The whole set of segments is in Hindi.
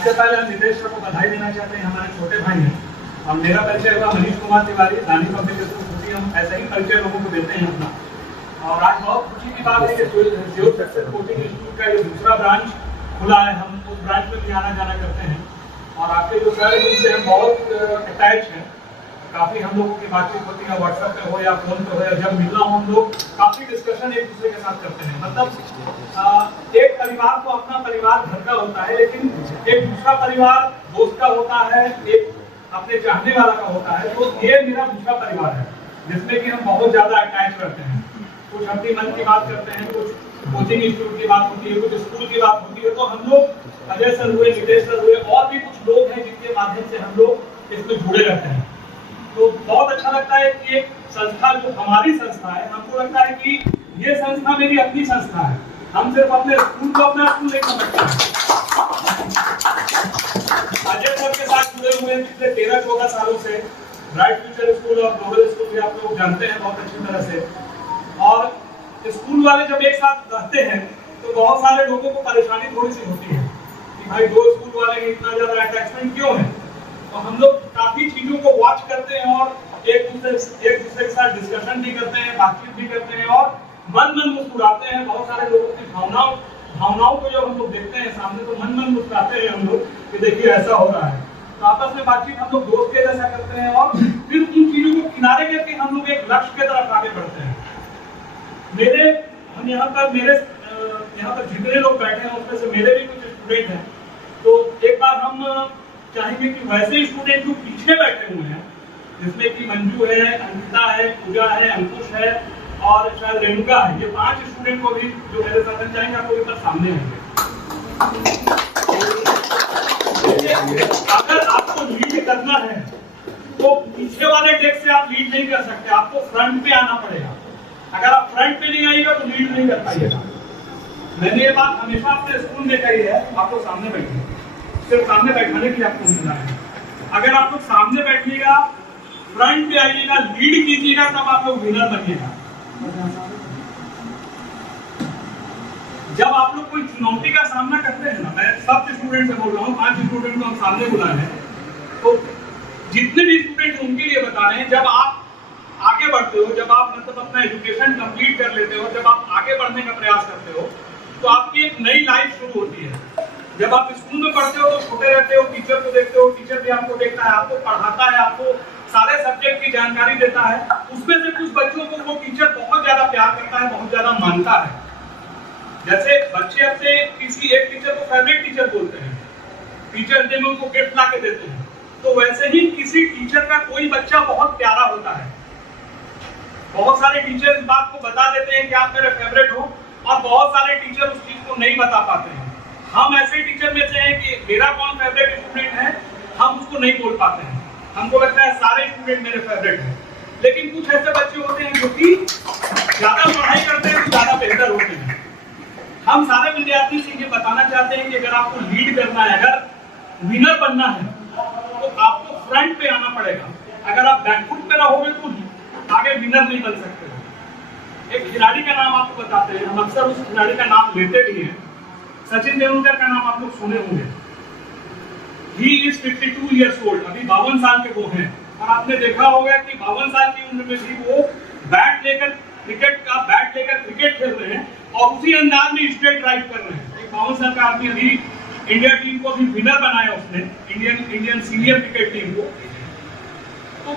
सबसे पहले हम नितेश सर को बधाई देना चाहते हैं, हमारे छोटे भाई हैं। और मेरा परिचय हुआ मनीष कुमार तिवारी, रानी पब्लिक स्कूल खुशी। हम ऐसा ही परिचय लोगों को देते हैं अपना। और आज बहुत खुशी की बात है कि जियो सक्सेस कोचिंग इंस्टीट्यूट का जो दूसरा ब्रांच खुला है, हम उस ब्रांच में भी आना जाना करते हैं। और आपके जो सर हैं उनसे हम बहुत अटैच हैं, काफ़ी हम लोगों की बातचीत होती है, व्हाट्सएप पे हो या फोन पे हो या जब मिलना हो हम लोग काफ़ी डिस्कशन एक दूसरे के साथ करते हैं। मतलब एक परिवार को अपना परिवार घर का होता है, लेकिन एक दूसरा परिवार दोस्त का होता है, एक अपने चाहने वाला का होता है। तो ये मेरा दूसरा परिवार है जिसमें कि हम बहुत ज़्यादा अटैच करते हैं। कुछ अपनी मन की बात करते हैं, कुछ कोचिंग इंस्टीट्यूट की बात होती है, कुछ स्कूल की बात होती है। तो हम लोग अजय सर हुए, नितेश सर हुए, और भी कुछ लोग हैं जिनके माध्यम से हम लोग इसमें जुड़े रहते हैं। तो बहुत अच्छा लगता है कि एक संस्था जो हमारी संस्था है, हमको लगता है कि ये संस्था मेरी अपनी संस्था है। हम सिर्फ अपने स्कूल को अपना स्कूल नहीं समझते हैं। अजय सर के साथ जुड़े हुए पिछले 13-14 सालों से। ब्राइट फ्यूचर स्कूल और ग्लोबल स्कूल भी आप लोग जानते हैं बहुत अच्छी तरह से। और स्कूल वाले जब एक साथ रहते हैं तो बहुत सारे लोगों को परेशानी थोड़ी सी होती है कि भाई दो स्कूल वाले की इतना ज्यादा अटैचमेंट क्यों है। तो हम लोग काफी चीजों को वॉच करते हैं और एक दूसरे के साथ डिस्कशन भी करते हैं, बातचीत भी करते हैं और मन मुस्कुराते हैं। बहुत सारे लोगों की भावनाओं को जब हम लोग देखते हैं सामने तो मन मुस्कुराते हैं हम लोग कि देखिए ऐसा हो रहा है। तो आपस में बातचीत हम लोग दोस्त के जैसा करते हैं और फिर उन चीजों को किनारे करके हम लोग एक लक्ष्य की तरफ आगे बढ़ते हैं। हम यहाँ पर जितने लोग बैठे हैं उसमें से मेरे भी कुछ स्टूडेंट हैं। तो एक बार हम चाहेंगे कि वैसे स्टूडेंट जो पीछे बैठे हुए हैं, जिसमें कि मंजू है, अंकिता है, पूजा है, अंकुश है और शायद रेणुका है, ये 5 स्टूडेंट को भी जो मेरे साथ चाहेंगे आपको इधर सामने आएंगे। अगर आपको लीड करना है तो पीछे वाले डेस्क से आप लीड नहीं कर सकते, आपको फ्रंट पे आना पड़ेगा। अगर आप फ्रंट पे नहीं आइएगा तो लीड नहीं कर पाइएगा। मैंने ये बात हमेशा अपने स्कूल में कही है, आप लोग सामने बैठिए, सिर्फ सामने बैठाने के लिए आपको मिलना है। अगर आप लोग सामने बैठिएगा, फ्रंट पे आइएगा, लीड कीजिएगा, तब आप लोग विनर बनिएगा। जब आप लोग कोई चुनौती का सामना करते हैं ना, मैं सब स्टूडेंट से बोल रहा हूँ, 5 स्टूडेंट को हम सामने बुलाए हैं, तो जितने भी स्टूडेंट उनके लिए बता रहे हैं, जब आप आगे बढ़ते हो, जब आप मतलब अपना एजुकेशन कंप्लीट कर लेते हो, जब आप आगे बढ़ने का प्रयास करते हो, तो आपकी एक नई लाइफ शुरू होती है। जब आप स्कूल में पढ़ते हो तो छोटे रहते हो, टीचर को देखते हो, टीचर भी आपको देखता है, आपको पढ़ाता है, आपको सारे सब्जेक्ट की जानकारी देता है। उसमें से कुछ बच्चों को वो टीचर बहुत ज्यादा प्यार करता है, बहुत ज्यादा मानता है। जैसे बच्चे अपने किसी एक टीचर को फेवरेट टीचर बोलते हैं, टीचर डे में उनको गिफ्ट ला के देते हैं, तो वैसे ही किसी टीचर का कोई बच्चा बहुत प्यारा होता है। बहुत सारे टीचर इस बात को बता देते हैं कि आप मेरे फेवरेट हो, और बहुत सारे टीचर उस चीज को नहीं बता पाते हैं। हम ऐसे टीचर में से हैं कि मेरा कौन फेवरेट स्टूडेंट है हम उसको नहीं बोल पाते हैं। हमको लगता है सारे स्टूडेंट मेरे फेवरेट हैं, लेकिन कुछ ऐसे बच्चे होते हैं जो कि ज्यादा पढ़ाई करते हैं तो ज्यादा बेहतर होते हैं। हम सारे विद्यार्थी से ये बताना चाहते हैं कि अगर आपको लीड करना है, अगर विनर बनना है, तो आपको फ्रंट पे आना पड़ेगा। अगर आप बैकफुट पे रहोगे तो आगे विनर नहीं बन सकते। एक खिलाड़ी का नाम आपको बताते हैं, हम अक्सर उस खिलाड़ी का नाम लेते भी हैं। सचिन तेंदुलकर का नाम आप लोग सुने होंगे। He is 52 years old, अभी 52 साल के वो हैं। और आपने देखा होगा कि 52 साल की उम्र में भी वो बैट लेकर क्रिकेट खेल रहे हैं और उसी अंदाज में स्ट्रेट ड्राइव कर रहे हैं। एक 52 साल का आदमी अभी इंडिया टीम को भी विनर बनाया उसने, इंडियन सीनियर क्रिकेट टीम को। तो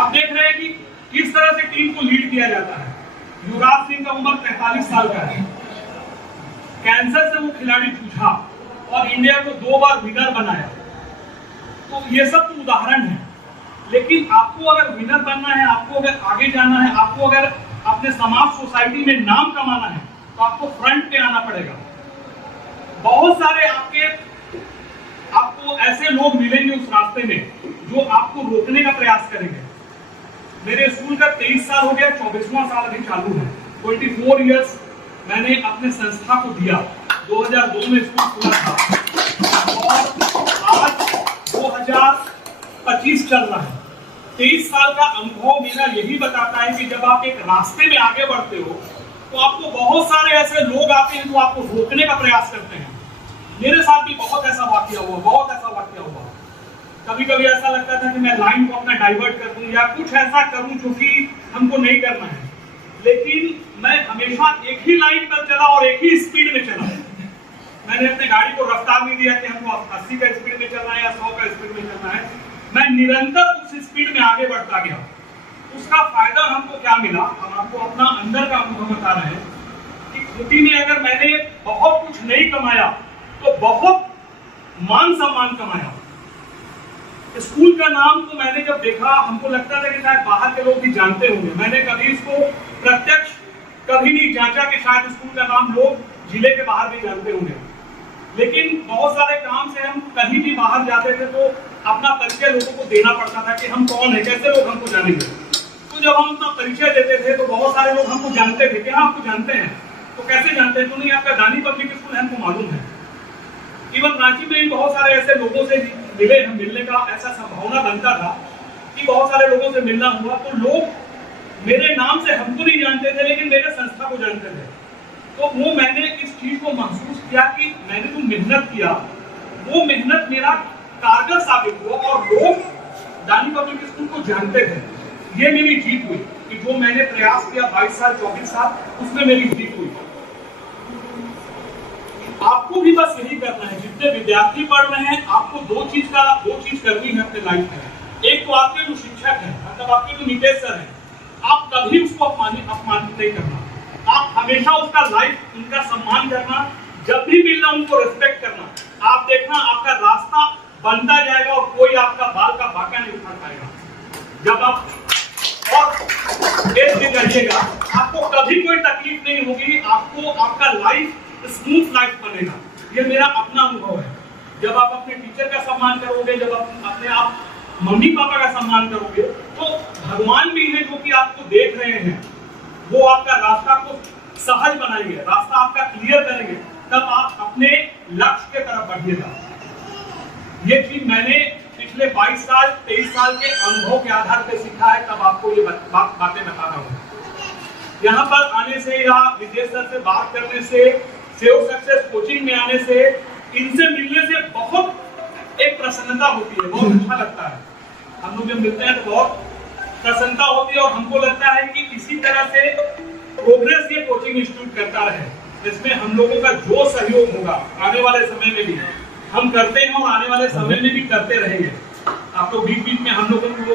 आप देख रहे हैं कि किस तरह से टीम को लीड किया जाता है। युवराज सिंह का उम्र 43 साल का है, कैंसर से वो खिलाड़ी जूझा और इंडिया को 2 बार विनर बनाया। तो ये सब तो उदाहरण है, लेकिन आपको अगर विनर बनना है, आपको अगर आगे जाना है, आपको अगर अपने समाज सोसाइटी में नाम कमाना है, तो आपको फ्रंट पे आना पड़ेगा। बहुत सारे आपको ऐसे लोग मिलेंगे उस रास्ते में जो आपको रोकने का प्रयास करेंगे। मेरे स्कूल का 23 साल हो गया, 24वां साल अभी चालू है। 24 इयर्स मैंने अपने संस्था को दिया। 2002 में स्कूल खुला था और आज 2025 चल रहा है। 23 साल का अनुभव मेरा यही बताता है कि जब आप एक रास्ते में आगे बढ़ते हो तो आपको बहुत सारे ऐसे लोग आते हैं जो आपको रोकने का प्रयास करते हैं। मेरे साथ भी बहुत ऐसा वाकया हुआ। कभी कभी ऐसा लगता था कि मैं लाइन को अपना डाइवर्ट कर दूं या कुछ ऐसा करूं जो कि हमको नहीं करना है, लेकिन मैं हमेशा एक ही लाइन पर चला और एक ही स्पीड में चला। मैंने अपने गाड़ी को रफ्तार नहीं दिया कि हमको 80 का स्पीड में चलना है या 100 का स्पीड में चलना है। मैं निरंतर उस स्पीड में आगे बढ़ता गया। उसका फायदा हमको क्या मिला, हम आपको अपना अंदर का अनुभव बता रहे हैं कि खूंटी में अगर मैंने बहुत कुछ नहीं कमाया तो बहुत मान सम्मान कमाया। स्कूल का नाम तो मैंने जब देखा हमको लगता था कि शायद बाहर के लोग भी जानते होंगे। मैंने कभी इसको प्रत्यक्ष कभी नहीं जांचा कि शायद स्कूल का नाम लोग जिले के बाहर भी जानते होंगे, लेकिन बहुत सारे काम से हम कहीं भी बाहर जाते थे तो अपना परिचय लोगों को देना पड़ता था कि हम कौन है, कैसे लोग हमको जानेंगे। तो जब हम अपना परिचय देते थे तो बहुत सारे लोग हमको जानते थे कि हाँ आपको जानते हैं। तो कैसे जानते हैं? तो नहीं, आपका दानी पब्लिक स्कूल है, हमको मालूम है। इवन रांची में भी बहुत सारे ऐसे लोगों से मिले, हम मिलने का ऐसा संभावना बनता था कि बहुत सारे लोगों से मिलना हुआ तो लोग मेरे नाम से हमको नहीं जानते थे लेकिन मेरे संस्था को जानते थे। तो वो मैंने इस चीज को महसूस किया कि मैंने जो मेहनत किया वो मेहनत मेरा कारगर साबित हुआ और लोग दानी पब्लिक स्कूल को जानते थे। ये मेरी जीत हुई कि जो मैंने प्रयास किया 22 साल 24 साल उसमें मेरी जीत हुई। आपको भी बस यही करना है, जितने विद्यार्थी पढ़ रहे हैं आपको दो चीज करनी है अपने लाइफ में। एक तो आपके जो शिक्षक हैं, मतलब आपके जो निदेशक सर हैं, आप कभी उसको अपमानित नहीं करना। आप हमेशा उसका लाइफ उनका सम्मान करना, जब भी मिलना उनको रिस्पेक्ट करना। आप देखना आपका रास्ता बनता जाएगा और कोई आपका बाल का बाका नहीं उठा पाएगा। जब आप और करिएगा आपको कभी कोई तकलीफ नहीं होगी, आपको आपका लाइफ स्मूथ लाइफ बनेगा। ये मेरा अपना अनुभव है। जब आप अपने टीचर का सम्मान करोगे, जब आप अपने आप मम्मी पापा का सम्मान करोगे तो भगवान भी है जो कि आपको देख रहे हैं, वो आपका रास्ता को सहज बनाएंगे, रास्ता आपका क्लियर करेंगे, तब आप अपने लक्ष्य के तरफ बढ़िएगा। ये चीज मैंने पिछले 22 साल 23 साल के अनुभव के आधार पर सीखा है, तब आपको ये बातें बता रहा हूँ। यहाँ पर आने से या विदेश सर से बात करने से, सेव सक्सेस कोचिंग में आने से, इनसे मिलने से बहुत एक प्रसन्नता होती है, बहुत अच्छा लगता है। हम लोग जब मिलते हैं तो बहुत प्रसन्नता होती है और हमको लगता है कि इसी तरह से प्रोग्रेस ये कोचिंग इंस्टीट्यूट करता रहे। इसमें हम लोगों का जो सहयोग होगा आने वाले समय में भी हम करते हैं और आने वाले समय में भी करते रहेंगे। आप लोग बीच बीच में हम लोगों को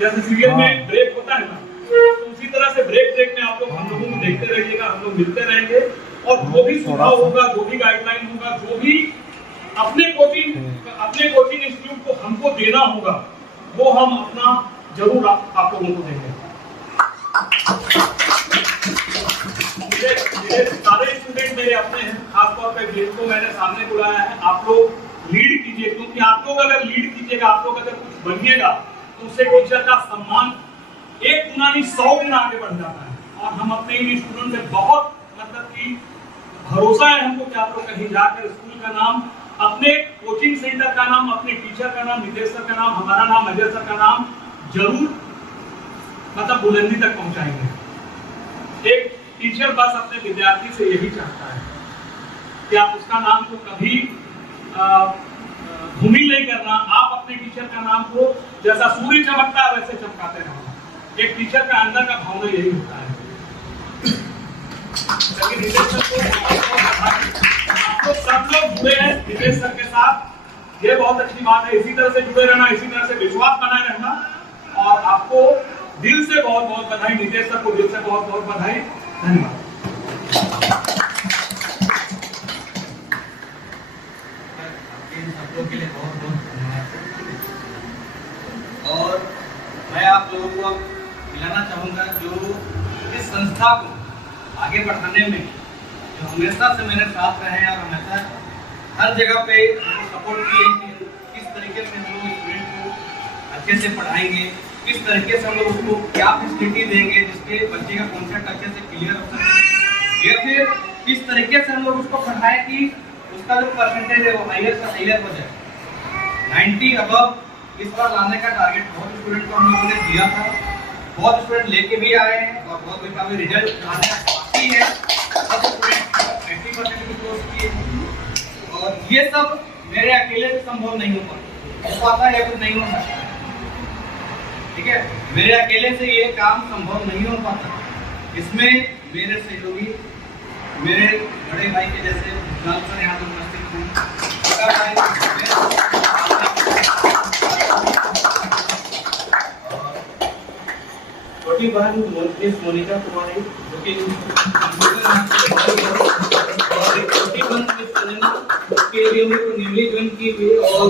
जैसे सीरियल में ब्रेक होता है ना, तो उसी तरह से ब्रेक में आप लोग हम लोगों को देखते रहिएगा, हम लोग मिलते रहेंगे और जो भी सुझाव होगा, जो भी गाइडलाइन होगा, जो भी अपने कोचिंग इंस्टीट्यूट को हमको देना होगा वो हम अपना जरूर आप लोगों को देंगे। मेरे सारे स्टूडेंट मेरे अपने हैं, खासतौर पे जिनको मैंने सामने बुलाया है। आप लोग लीड कीजिए, क्योंकि आप लोग अगर लीड कीजिएगा, आप लोग अगर कुछ बनिएगा तो उससे टीचर का सम्मान 1 गुना नहीं 100 गुना आगे बढ़ जाता है। और हम अपने इन स्टूडेंट से बहुत मतलब कि भरोसा है हमको कि आप लोग कहीं जाकर स्कूल का नाम, अपने कोचिंग सेंटर का नाम, अपने टीचर का नाम, निदेशक का नाम, हमारा नाम, अजय सर का नाम जरूर मतलब बुलंदी तक पहुंचाएंगे। एक टीचर बस अपने विद्यार्थी से यही चाहता है कि आप उसका नाम को कभी धूमिल नहीं करना। आप अपने टीचर का नाम को जैसा सूर्य चमकता है वैसे चमकाते रहना। एक टीचर का अंदर का भावना यही होता है। आप सब लोग जुड़े हैं निदेश सर के साथ, ये बहुत अच्छी बात है। इसी तरह से जुड़े रहना, इसी तरह से विश्वास बनाए रहना और आपको दिल से बहुत बहुत बधाई। निदेश सर को दिल से बहुत बहुत बधाई। धन्यवाद। के लिए बहुत बहुत धन्यवाद। और मैं आप लोगों को मिलाना चाहूँगा जो इस संस्था को आगे बढ़ाने में जो हमेशा से मेरे साथ रहे हैं और हमेशा हर जगह पे सपोर्ट किए कि किस तरीके से हम लोग स्टूडेंट को अच्छे से पढ़ाएंगे, किस तरीके से हम लोग उसको क्या फैसिलिटी देंगे जिसके बच्चे का कॉन्सेप्ट अच्छे से क्लियर हो सके, या फिर किस तरीके से हम लोग उसको पढ़ाएं कि उसका जो परसेंटेज है वो हायर से हायर हो जाए। 90 अबव इस बार लाने का टारगेट बहुत स्टूडेंट को हम लोगों ने दिया था, बहुत स्टूडेंट लेके भी आए हैं और बहुत का भी रिजल्ट आने बाकी है। सब स्टूडेंट 80% भी कोर्स किए और ये सब मेरे अकेले से संभव नहीं हो पाता या फिर नहीं हो सकता, ठीक है। मेरे अकेले से ये काम संभव नहीं हो पाता, इसमें मेरे सहयोगी, मेरे बड़े भाई के जैसे विशाल सर यहाँ पर उपस्थित हैं, छोटी बहन मिस मोनिका कुमारी जो कि छोटी बहन मिस सजना के लिए न्यूली ज्वाइन की हुई, और